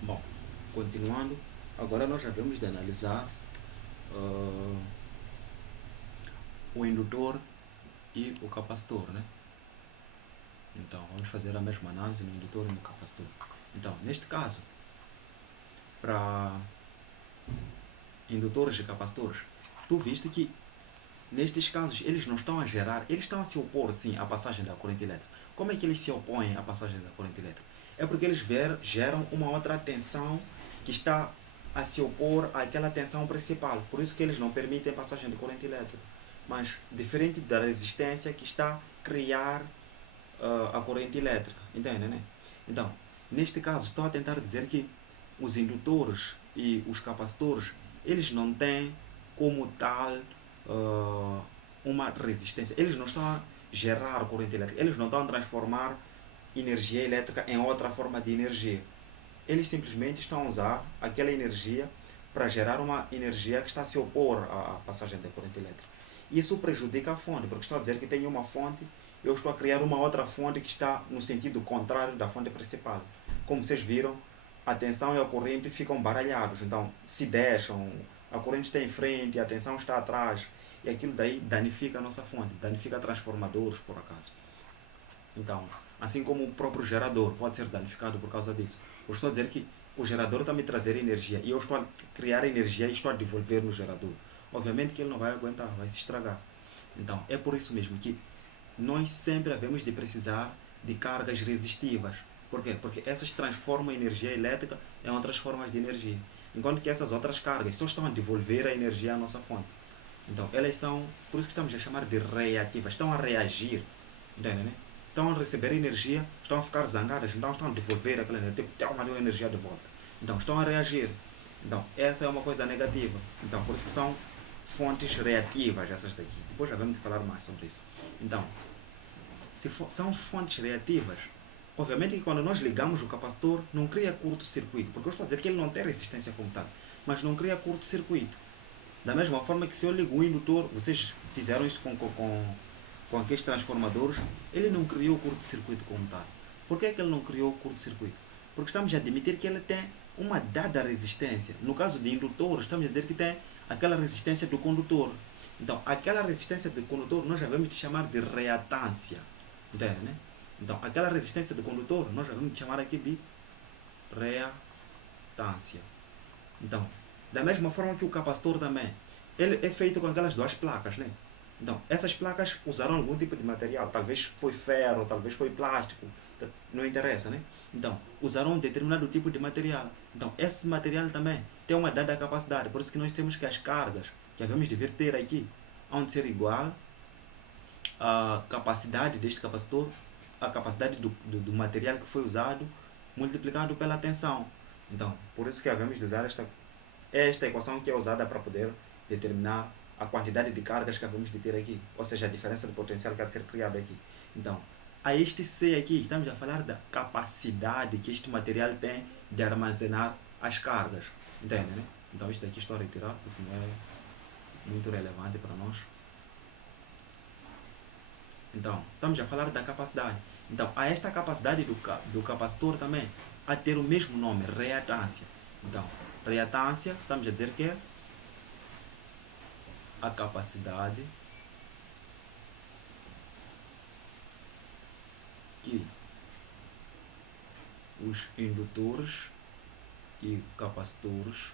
Bom, continuando, agora nós já vamos de analisar uh, o indutor e o capacitor, né? Então, vamos fazer a mesma análise no indutor e no capacitor. Então, neste caso, para indutores e capacitores, tu viste que nestes casos eles não estão a gerar, eles estão a se opor sim à passagem da corrente elétrica. Como é que eles se opõem à passagem da corrente elétrica? É porque eles geram uma outra tensão que está a se opor àquela tensão principal. Por isso que eles não permitem a passagem de corrente elétrica. Mas diferente da resistência que está a criar a corrente elétrica. Entende, né? Então, neste caso, estou a tentar dizer que os indutores e os capacitores, eles não têm como tal uma resistência. Eles não estão a gerar corrente elétrica. Eles não estão a transformar energia elétrica em outra forma de energia. Eles simplesmente estão a usar aquela energia para gerar uma energia que está a se opor à passagem da corrente elétrica. E isso prejudica a fonte, porque estou a dizer que tem uma fonte, eu estou a criar uma outra fonte que está no sentido contrário da fonte principal. Como vocês viram, a tensão e a corrente ficam baralhados, então se deixam, a corrente está em frente, a tensão está atrás, e aquilo daí danifica a nossa fonte, danifica transformadores, por acaso. Então, assim como o próprio gerador pode ser danificado por causa disso. Eu estou a dizer que o gerador está a me trazer energia e eu estou a criar energia e estou a devolver no gerador. Obviamente que ele não vai aguentar, vai se estragar. Então, é por isso mesmo que nós sempre havemos de precisar de cargas resistivas. Por quê? Porque essas transformam a energia elétrica em outras formas de energia. Enquanto que essas outras cargas só estão a devolver a energia à nossa fonte. Então, elas são, por isso que estamos a chamar de reativas, estão a reagir. Entende, né? Estão a receber energia, estão a ficar zangadas, então estão a devolver aquela energia, tipo, tchau, mandou a energia de volta. Então, estão a reagir. Então, essa é uma coisa negativa. Então, por isso que são fontes reativas essas daqui. Depois já vamos falar mais sobre isso. Então, se são fontes reativas, obviamente que quando nós ligamos o capacitor, não cria curto-circuito, porque eu estou a dizer que ele não tem resistência como tal, mas não cria curto-circuito. Da mesma forma que se eu ligo o indutor, vocês fizeram isso com aqueles transformadores, ele não criou curto-circuito como tal. Por que, é que ele não criou curto-circuito? Porque estamos a admitir que ele tem uma dada resistência. No caso de indutores, estamos a dizer que tem aquela resistência do condutor. Então, aquela resistência do condutor nós já vamos chamar de reatância. Entende, né? Então, aquela resistência do condutor nós já vamos chamar aqui de reatância. Então, da mesma forma que o capacitor também, ele é feito com aquelas duas placas, né? Então, essas placas usaram algum tipo de material, talvez foi ferro, talvez foi plástico, não interessa, né? Então, usaram um determinado tipo de material. Então, esse material também tem uma dada capacidade, por isso que nós temos que as cargas que devemos de ter aqui, vão ser igual à capacidade deste capacitor, a capacidade do material que foi usado, multiplicado pela tensão. Então, por isso que devemos de usar esta equação que é usada para poder determinar a quantidade de cargas que devemos de ter aqui, ou seja, a diferença de potencial que há de ser criada aqui. Então, a este C aqui, estamos a falar da capacidade que este material tem de armazenar as cargas. Entende, né? Então, isto aqui estou a retirar porque não é muito relevante para nós. Então, estamos a falar da capacidade. Então, a esta capacidade do capacitor também a ter o mesmo nome, reatância. Então, reatância, estamos a dizer que é a capacidade que os indutores e capacitores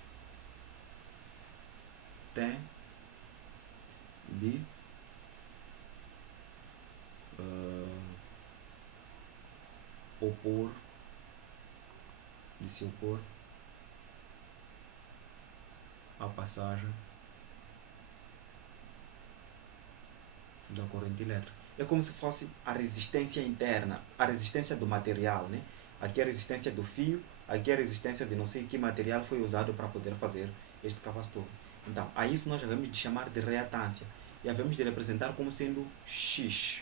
têm de opor, de se opor à passagem da corrente elétrica. É como se fosse a resistência interna, a resistência do material, né? Aqui é a resistência do fio, aqui é a resistência de não sei que material foi usado para poder fazer este capacitor. Então, a isso nós devemos de chamar de reatância e devemos de representar como sendo X.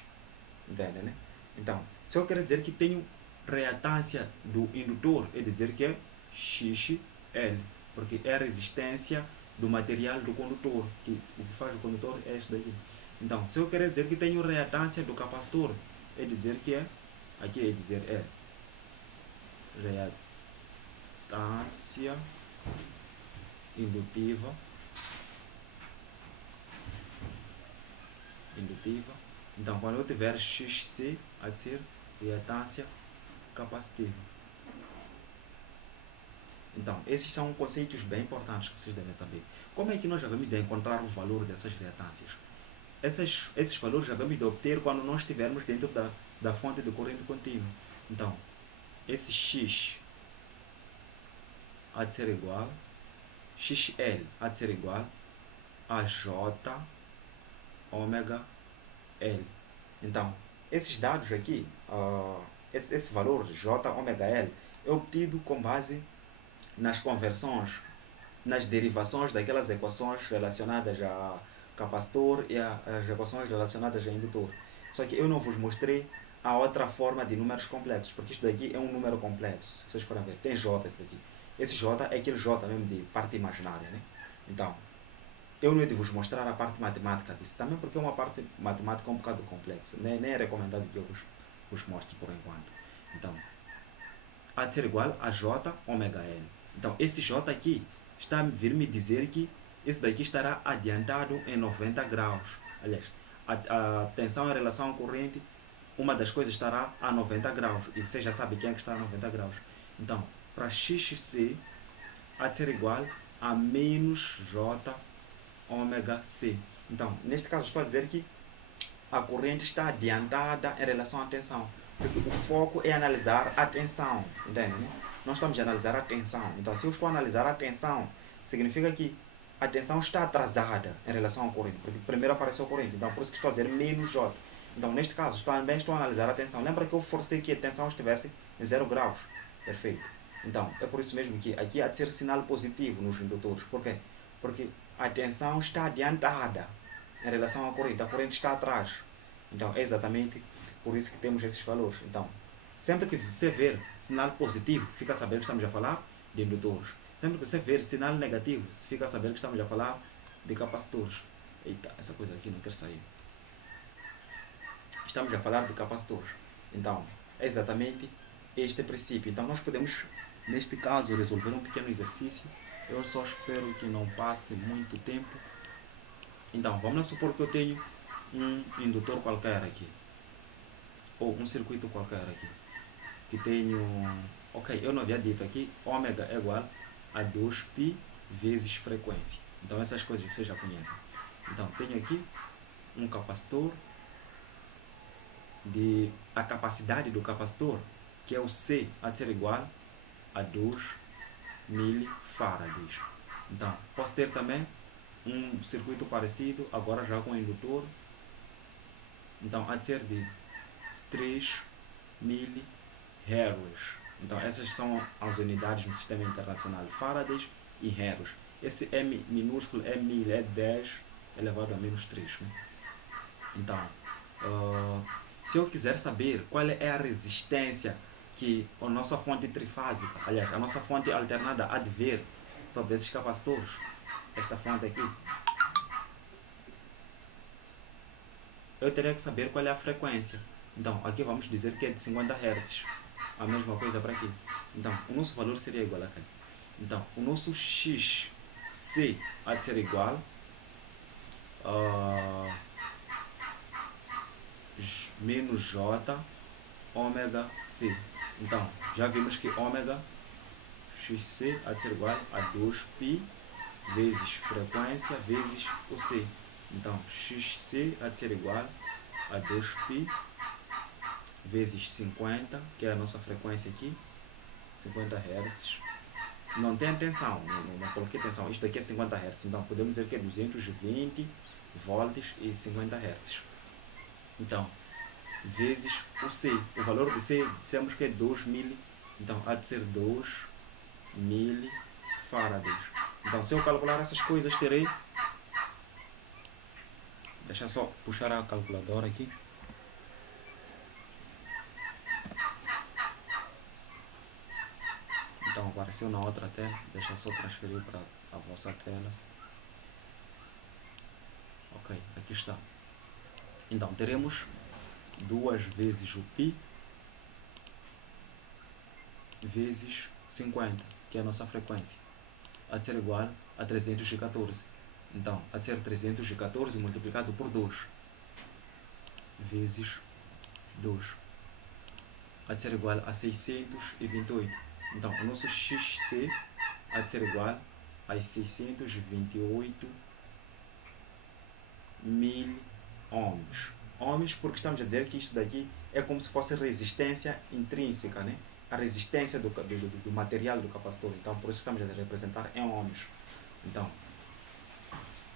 Entende, né? Então, se eu quero dizer que tenho reatância do indutor, é dizer que é XL, porque é a resistência do material do condutor, que o que faz o condutor é isso daqui. Então, se eu quero dizer que tenho reatância do capacitor, é dizer que é, aqui é dizer é reatância reatância indutiva, então quando eu tiver XC a ser reatância capacitiva. Então, esses são conceitos bem importantes que vocês devem saber. Como é que nós devemos de encontrar o valor dessas reatâncias? Esses valores devemos de obter quando nós estivermos dentro da fonte de corrente contínua. Então, esse X há de ser igual, XL há de ser igual a J ômega L. Então, esses dados aqui, esse valor J ômega L é obtido com base nas conversões, nas derivações daquelas equações relacionadas a capacitor e as equações relacionadas a indutor. Só que eu não vos mostrei a outra forma de números complexos, porque isto daqui é um número complexo. Vocês podem ver, tem J esse daqui. Esse J é aquele J mesmo de parte imaginária, né? Então, eu não hei de vos mostrar a parte matemática disso, também porque é uma parte matemática um bocado complexa. Nem é recomendado que eu vos mostre por enquanto. Então, há de ser igual a J ômega L. Então, esse J aqui está a vir me dizer que esse daqui estará adiantado em 90 graus. Aliás, a tensão em relação à corrente, uma das coisas estará a 90 graus. E você já sabe quem é que está a 90 graus. Então, para XC, há de ser igual a menos J ômega C. Então, neste caso, estou a dizer que a corrente está adiantada em relação à tensão. Porque o foco é analisar a tensão. Entende? Né? Nós estamos a analisar a tensão. Então, se eu estou a analisar a tensão, significa que a tensão está atrasada em relação à corrente. Porque primeiro apareceu a corrente. Então, por isso que estou a dizer menos J. Então, neste caso, também estou a analisar a tensão. Lembra que eu forcei que a tensão estivesse em 0 graus? Perfeito. Então, é por isso mesmo que aqui há de ser sinal positivo nos indutores. Por quê? Porque a tensão está adiantada em relação à corrente. A corrente está atrás. Então, é exatamente por isso que temos esses valores. Então, sempre que você ver sinal positivo, fica sabendo que estamos a falar de indutores. Sempre que você ver sinal negativo, fica sabendo que estamos a falar de capacitores. Eita, essa coisa aqui não quer sair. Estamos a falar de capacitores. Então, é exatamente este princípio. Então, nós podemos, neste caso, resolver um pequeno exercício. Eu só espero que não passe muito tempo. Então, vamos supor que eu tenho um indutor qualquer aqui. Ou um circuito qualquer aqui. Que tenho... Ok, eu não havia dito aqui, ômega é igual a 2π vezes frequência. Então, essas coisas que vocês já conhecem. Então, tenho aqui um capacitor a capacidade do capacitor, que é o C, a ser igual a 2 milifarads. Então, posso ter também um circuito parecido, agora já com indutor. Então, há de ser de 3 milihenries. Então, essas são as unidades no sistema internacional, farads e henries. Esse M minúsculo é 1000, é 10 elevado a menos 3. Né? Então, se eu quiser saber qual é a resistência que a nossa fonte trifásica, aliás, a nossa fonte alternada há de ver sobre esses capacitores, esta fonte aqui, eu teria que saber qual é a frequência. Então, aqui vamos dizer que é de 50 Hz. A mesma coisa para aqui. Então, o nosso valor seria igual a aqui. Então, o nosso XC há de ser igual a menos J ômega C. Então, já vimos que ômega XC há de ser igual a 2π vezes frequência vezes o C. Então, XC há de ser igual a 2π vezes 50, que é a nossa frequência aqui, 50 Hz. Não tem tensão, não coloquei tensão. Isto aqui é 50 Hz, então podemos dizer que é 220 volts e 50 Hz. Então, vezes o C. O valor de C, dissemos que é 2000, então há de ser 2 milifarads. Então, se eu calcular essas coisas, terei... Deixa só puxar a calculadora aqui. Então, apareceu na outra tela. Deixa só transferir para a vossa tela. Ok, aqui está. Então, teremos 2 vezes o π vezes 50. que é a nossa frequência, há de ser igual a 314. Então, há de ser 314 multiplicado por 2 vezes 2. Há de ser igual a 628. Então, o nosso XC há de ser igual a 628 mil ohms. Ohms porque estamos a dizer que isto daqui é como se fosse resistência intrínseca, né? A resistência do material do capacitor. Então, por isso estamos a representar em ohms. Então,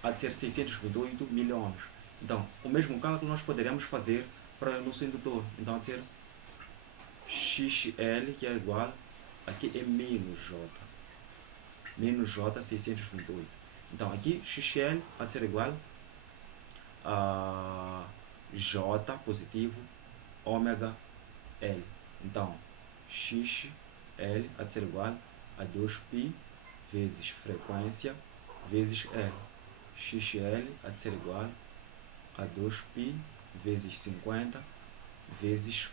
há de ser 628 mil ohms. Então, o mesmo cálculo nós poderíamos fazer para o nosso indutor. Então, há de ser XL, que é igual, aqui é menos J. Menos J 628. Então, aqui XL há de ser igual a J positivo, ômega L. Então, XL há de ser igual a 2π vezes frequência vezes L. XL há de ser igual a 2π vezes 50 vezes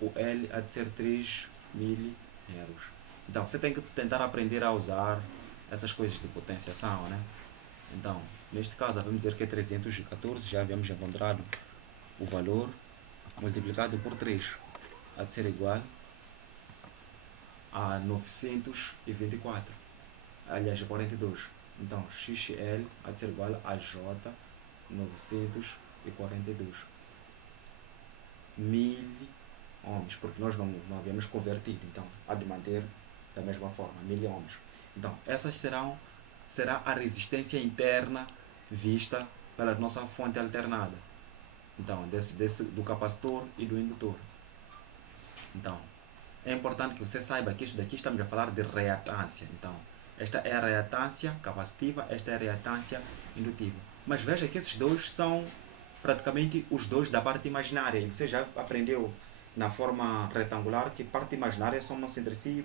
o L há de ser 3.000 euros. Então, você tem que tentar aprender a usar essas coisas de potenciação, né? Então, neste caso, vamos dizer que é 314, já havíamos encontrado o valor multiplicado por 3. Há de ser igual a 924. Aliás, 42. Então, XL há de ser igual a J 942. 1000 ohms, porque nós não havíamos convertido, então há de manter da mesma forma, 1000 ohms. Então, essas será a resistência interna vista pela nossa fonte alternada. Então, do capacitor e do indutor. Então, é importante que você saiba que isso daqui estamos a falar de reatância. Então, esta é a reatância capacitiva, esta é a reatância indutiva. Mas veja que esses dois são praticamente os dois da parte imaginária. E você já aprendeu na forma retangular que parte imaginária soma-se entre si e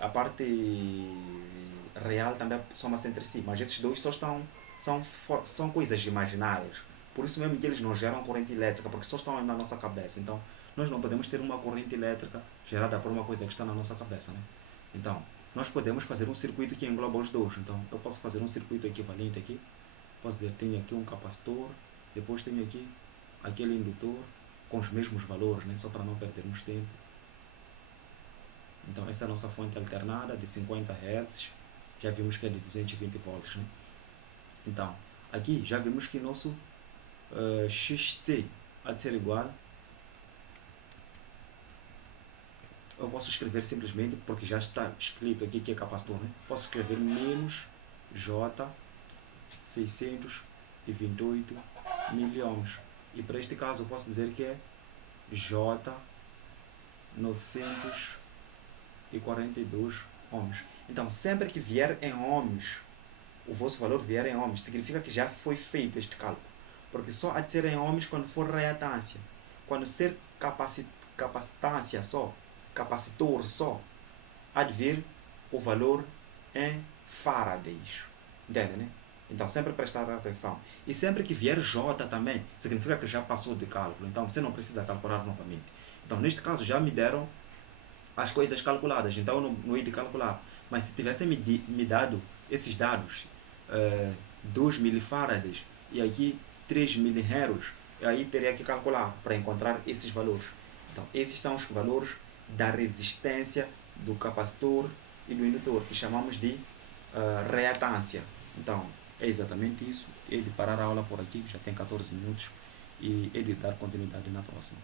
a parte real também soma-se entre si. Mas esses dois são coisas imaginárias. Por isso mesmo que eles não geram corrente elétrica, porque só estão na nossa cabeça. Então, nós não podemos ter uma corrente elétrica gerada por uma coisa que está na nossa cabeça, né? Então, nós podemos fazer um circuito que engloba os dois. Então, eu posso fazer um circuito equivalente aqui. Posso dizer, tenho aqui um capacitor, depois tenho aqui aquele indutor com os mesmos valores, né? Só para não perdermos tempo. Então, essa é a nossa fonte alternada de 50 Hz. Já vimos que é de 220 volts, né? Então, aqui já vimos que nosso XC há de ser igual. Eu posso escrever simplesmente, porque já está escrito aqui que é capacitor, né? Posso escrever menos J 628 mil ohms. E para este caso eu posso dizer que é J 942 ohms. Então, sempre que vier em ohms, o vosso valor vier em ohms, significa que já foi feito este cálculo. Porque só há de ser em ohms quando for reatância. Quando ser capacitância só, capacitor só, há de vir o valor em faradays. Entende, né? Então, sempre prestar atenção. E sempre que vier J também, significa que já passou de cálculo. Então, você não precisa calcular novamente. Então, neste caso, já me deram as coisas calculadas. Então, eu não ia de calcular. Mas se tivessem me dado esses dados, 2 milifarads e aqui 3 milihenros, aí teria que calcular para encontrar esses valores. Então, esses são os valores da resistência do capacitor e do indutor, que chamamos de reatância. Então, é exatamente isso. É de parar a aula por aqui, já tem 14 minutos, e é de dar continuidade na próxima.